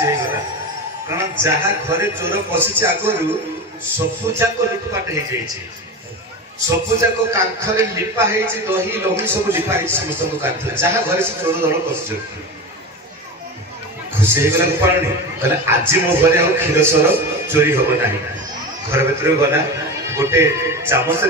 कारण जहा घरे चोर पशिचे आगु सबुजाक लुटपाट हो जाए सबुजाक कांथरे लिपा है दही लहुई सब लिपा है समस्त कांथ जहाँ घरे से चोर दल पशि खुशी होगा गोपाणी कहले आज मो घरे आ क्षीर सर चोरी हम ना घर भीतर गला गोटे चामच